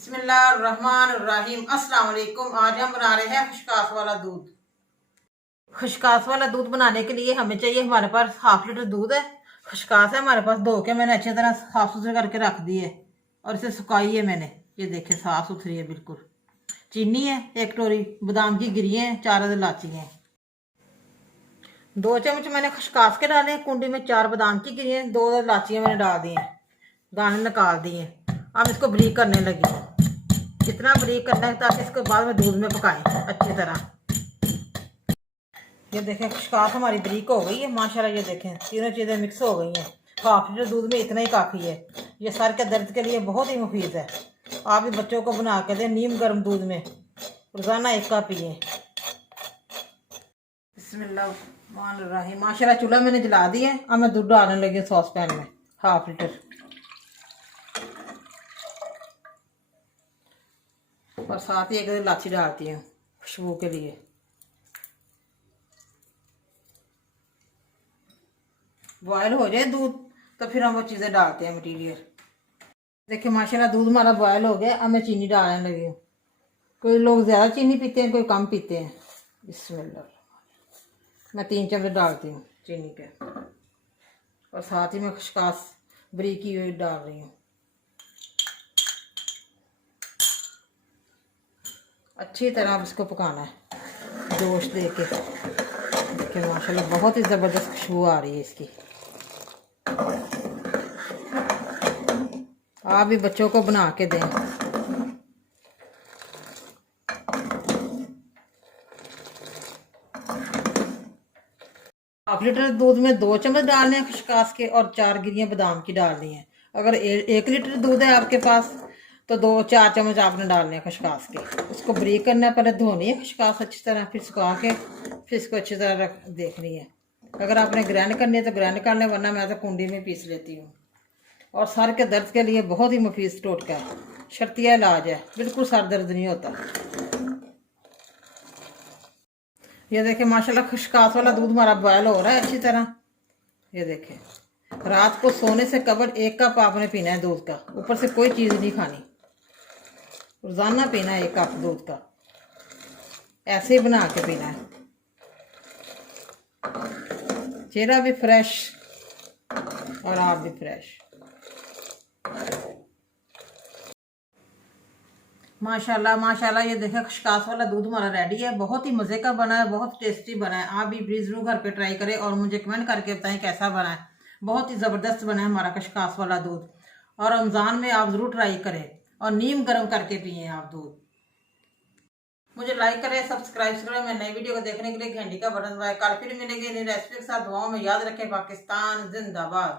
बिस्मिल्लाहिर्रहमानिर्रहीम। अस्सलाम वालेकुम। आज हम बना रहे हैं खुशकास वाला दूध। खुशकास वाला दूध बनाने के लिए हमें चाहिए, हमारे पास 1/2 लीटर दूध है। खुशकास है हमारे पास, धो के मैंने अच्छी तरह साफ सुथरी करके रख दी है और इसे सुखाई है मैंने। ये देखे साफ सुथरी है बिल्कुल। चीनी है 1 कटोरी, बादाम की गिरी है, 4 इलायची है। 2 चम्मच मैंने खुशकास के डाले हैं। कुंडी में 4 बादाम की गिरी है, 2 इलायचियाँ मैंने डाल दी हैं, दाने निकाल दिए। अब इसको ब्रीक करने लगी। कितना ब्रीक करना है ताकि इसको बाद में दूध में पकाएं अच्छी तरह। ये देखें खुशकास हमारी ब्रीक हो गई है माशाल्लाह। ये देखें तीनों चीज़ें मिक्स हो गई हैं। 1/2 लीटर दूध में इतना ही काफ़ी है। ये सर के दर्द के लिए बहुत ही मुफीद है। आप भी बच्चों को बना के दें नीम गर्म दूध में, रोज़ाना 1 कप पिए। बिस्मिल्लाहिर्रहमानिर्रहीम। माशाल्लाह चूल्हा मैंने जला दिया है। अब मैं दूध डालने लगी सॉस पैन में 1/2 लीटर, और साथ ही 1 इलायची डालती हूँ खुशबू के लिए। बॉयल हो जाए दूध तो फिर हम वो चीज़ें डालते हैं मटीरियल। देखिए माशाल्लाह दूध हमारा बॉयल हो गया। अब मैं चीनी डालने लगी हूँ। कोई लोग ज़्यादा चीनी पीते हैं, कोई कम पीते हैं। बिस्मिल्लाह, मैं 3 चम्मच डालती हूँ चीनी के, और साथ ही मैं खुशकास ब्रीक की हुई डाल रही हूँ। अच्छी तरह इसको पकाना है जोश दे के। देखिए माशाल्लाह बहुत ही ज़बरदस्त खुशबू आ रही है इसकी। आप भी बच्चों को बना के दें। 1/2 लीटर दूध में 2 चम्मच डालने हैं खुशकास के, और 4 गिरियाँ बादाम की डालनी है। अगर 1 लीटर दूध है आपके पास तो 2-4 चम्मच आपने डालने हैं खुशकास के। उसको ब्रीक करना है, पहले धोनी है खुशकास अच्छी तरह, फिर सुखा के फिर इसको अच्छी तरह देखनी है। अगर आपने ग्राइंड करनी है तो ग्राइंड कर लें, वरना मैं तो कुंडी में पीस लेती हूँ। और सर के दर्द के लिए बहुत ही मुफीद टोटका है, शर्तिया इलाज है, बिल्कुल सर दर्द नहीं होता। ये देखें माशाल्लाह खुशकास वाला दूध हमारा बॉयल हो रहा है अच्छी तरह। ये देखें, रात को सोने से कबल 1 कप आपने पीना है दूध का, ऊपर से कोई चीज़ नहीं खानी। रोज़ाना पीना है 1 कप दूध का, ऐसे ही बना के पीना है। चेहरा भी फ्रेश और आप भी फ्रेश। माशाल्लाह माशाल्लाह। ये देखें खुशकास वाला दूध हमारा रेडी है। बहुत ही मज़े का बना है, बहुत टेस्टी बना है। आप भी प्लीज़ ज़रूर घर पे ट्राई करें और मुझे कमेंट करके बताएं कैसा बना है। बहुत ही ज़बरदस्त बना है हमारा खुशकास वाला दूध। और रमज़ान में आप ज़रूर ट्राई करें और नीम गर्म करके पिए आप दूध। मुझे लाइक करें, सब्सक्राइब करें। मैं नई वीडियो को देखने के लिए घंटी का बटन दबाएं। कल फिर मिलेंगे नई रेसिपी के साथ। दुआओं में याद रखें। पाकिस्तान जिंदाबाद।